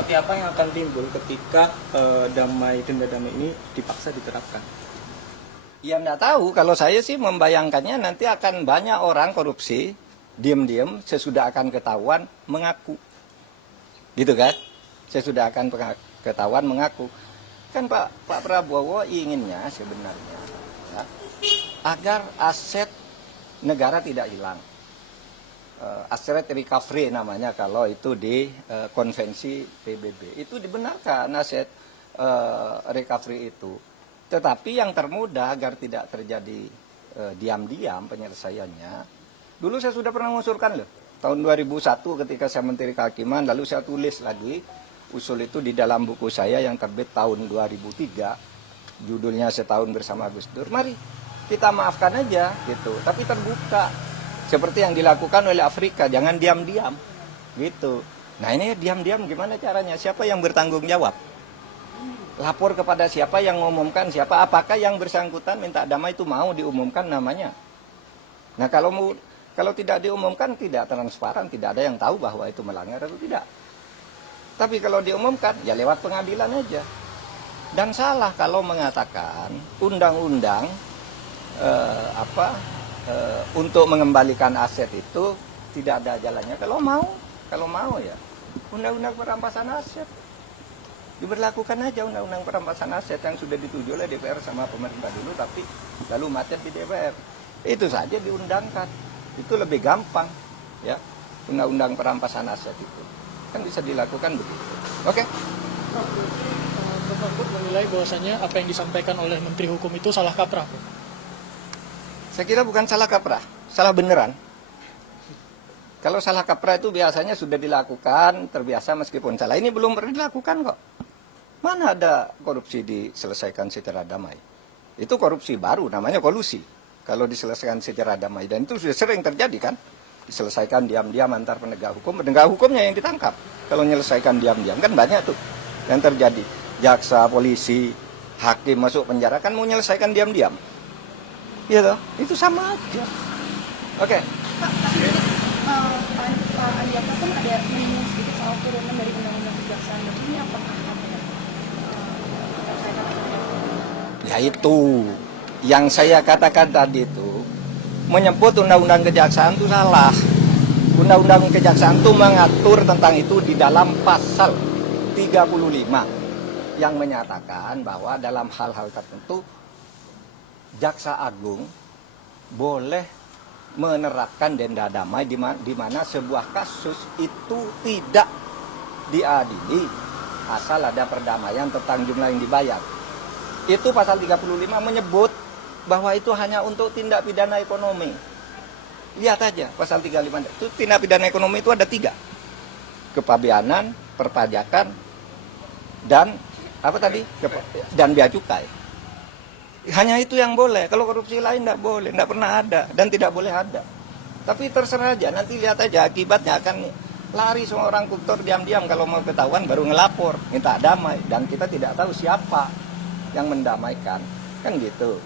seperti apa yang akan timbul ketika denda damai ini dipaksa diterapkan? Ya nggak tahu, kalau saya sih membayangkannya nanti akan banyak orang korupsi, diam-diam sesudah akan ketahuan mengaku. Gitu kan? Sesudah akan ketahuan mengaku. Kan Pak Prabowo inginnya sebenarnya ya, agar aset negara tidak hilang. Aset recovery namanya kalau itu di konvensi PBB. Itu dibenarkan aset recovery itu. Tetapi yang termudah agar tidak terjadi diam-diam penyelesaiannya. Dulu saya sudah pernah mengusulkan loh. Tahun 2001 ketika saya Menteri Kehakiman, lalu saya tulis lagi usul itu di dalam buku saya yang terbit tahun 2003. Judulnya Setahun Bersama Gus Dur. Mari kita maafkan aja gitu. Tapi terbuka. Seperti yang dilakukan oleh Afrika. Jangan diam-diam. Gitu. Nah ini diam-diam gimana caranya? Siapa yang bertanggung jawab? Lapor kepada siapa yang mengumumkan siapa, apakah yang bersangkutan minta damai itu mau diumumkan namanya. Nah kalau tidak diumumkan tidak transparan, tidak ada yang tahu bahwa itu melanggar atau tidak. Tapi kalau diumumkan ya lewat pengadilan aja. Dan salah kalau mengatakan undang-undang untuk mengembalikan aset itu tidak ada jalannya. Kalau mau ya undang-undang perampasan aset. Diberlakukan aja undang-undang perampasan aset yang sudah dituju oleh DPR sama pemerintah dulu, tapi lalu macet di DPR. Itu saja diundangkan. Itu lebih gampang, ya. Undang-undang perampasan aset itu kan bisa dilakukan begitu. Oke? Bapak Mahfud menilai bahwasanya apa yang disampaikan oleh Menteri Hukum itu salah kaprah. Saya kira bukan salah kaprah, salah beneran. Kalau salah kaprah itu biasanya sudah dilakukan, terbiasa meskipun salah. Ini belum pernah dilakukan kok. Mana ada korupsi diselesaikan secara damai? Itu korupsi baru, namanya kolusi. Kalau diselesaikan secara damai. Dan itu sudah sering terjadi kan? Diselesaikan diam-diam antar penegak hukumnya yang ditangkap. Kalau menyelesaikan diam-diam, kan banyak tuh yang terjadi. Jaksa, polisi, hakim masuk penjara kan mau menyelesaikan diam-diam. Iya toh? Itu sama aja. Oke. Pak Andi Arief kan ada menyinggung sedikit soal turunan dari undang-undang kejaksaan. Ini apakah ya itu yang saya katakan tadi itu menyebut undang-undang kejaksaan itu salah. Undang-undang kejaksaan itu mengatur tentang itu di dalam pasal 35 yang menyatakan bahwa dalam hal-hal tertentu Jaksa Agung boleh menerapkan denda damai di mana sebuah kasus itu tidak diadili asal ada perdamaian tentang jumlah yang dibayar. Itu pasal 35 menyebut bahwa itu hanya untuk tindak pidana ekonomi. Lihat aja pasal 35. Itu tindak pidana ekonomi itu ada 3. Kepabeanan, perpajakan, dan apa tadi? Dan bea cukai. Hanya itu yang boleh. Kalau korupsi lain tidak boleh, tidak pernah ada dan tidak boleh ada. Tapi terserah aja. Nanti lihat aja akibatnya akan lari semua orang koruptor diam-diam kalau mau ketahuan baru ngelapor, minta damai dan kita tidak tahu siapa yang mendamaikan, kan gitu.